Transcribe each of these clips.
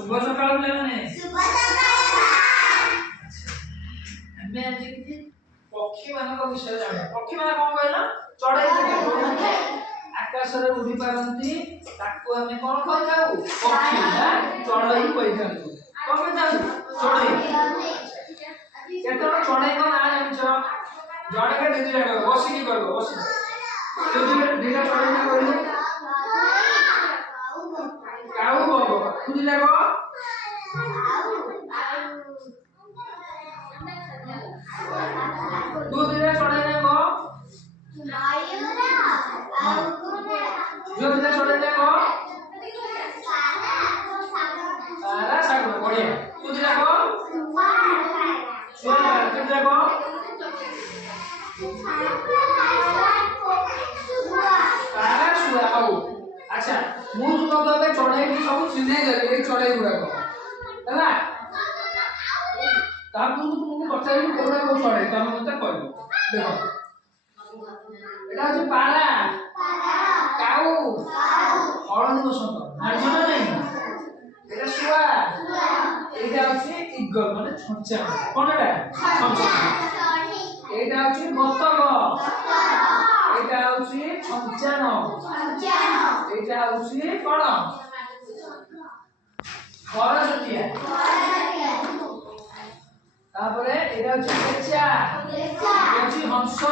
शुभ सकाळ पिलाने शुभ सकाळ ଆମେ ଆଜି କିଛି ପକ୍ଷୀ ମାନଙ୍କ ବିଷୟରେ ଜାଣିବା। ପକ୍ଷୀ ମାନେ କଣ କହିଲ? ଚଢେଇ ଆକାଶରେ ଉଡି ପାରନ୍ତି, ତାକୁ ଆମେ କଣ କହିଥାଉ? ପକ୍ଷୀ ବା ଚଢେଇ କହିଥାଉ। କଣ କହିଥାଉ? ଚଢେଇ। କେତେଟା ଚଢେଇଙ୍କ ନାଁ ଜାଣିଛ? ଜଣେ କେ ଦିଦିଟା କହିବ, ବସିକି କହିବ, ବସି ଦିଟା ଚଢେଇ ନାଁ କହିଲେ? କାଉ ବଗ। ବୁଝିଲେ କଣ? दो दिने चढ़े को जो दिने चढ़े को सारा सागुन बढ़िया तू दिने को सुआ तू दिने को सारा सुआ आओ। अच्छा मु जो कहबे चढ़े की सब चिन्हे देबे ए चढ़े गुडा को हैला तापु तुमको पचारि कोना को चढ़े तमे मते कहबो। देखो एटा होची पारा काऊ हळदी बसंत जानिछ ना नहीं? एटा सुआ एटा होची इगल माने छंचा कोनटा छंचा। एटा होची बतक एटा होची छंचान एटा होची कोन खरचटिया तापरे एटा होची केचा होची हंस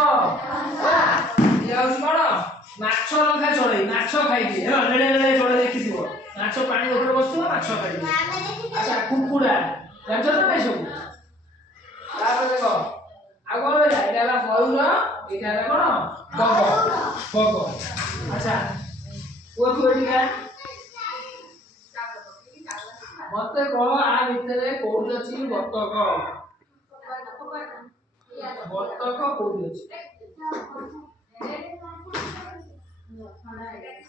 या होची कोन माछ रंगा चढ़ई माछ खाइबी हेला नेड़े नेड़े चढ़ई देखिथिबो माछ पानी ऊपर बसथिबो माछ खाइबी। अच्छा कुकुड़ा जानछ ना नहीं सब तापरे देखो आगो एटा एला मयूर एटा एला कोन बग बग। अच्छा ओ तू एटिका मते कह आ भितरे कोउठी अछि बतक बतक कोउठी अछि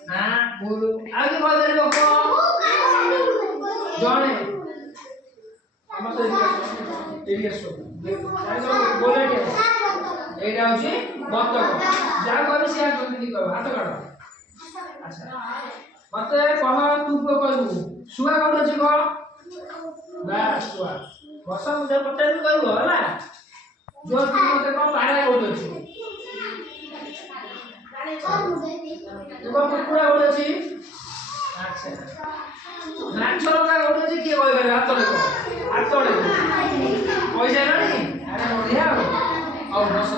ना बोलू आगे कह दे बक जणे हम से एरियासो जानो बोले के एटा होची बतक जा कहबे से जल्दी कह हाथ काढ। अच्छा मते कह तू को कहू सुआ कोउठी अछि कह बा सुआ बसा मुझे पटे भी कहू होला जो तू मते कह पारा कोउठी अछि तू को कुकुड़ा कोउठी अछि। अच्छा नाच लगा कोउठी अछि के कहबे हाथ देखो हाथ देखो पैसा नहीं अरे बढ़िया और बस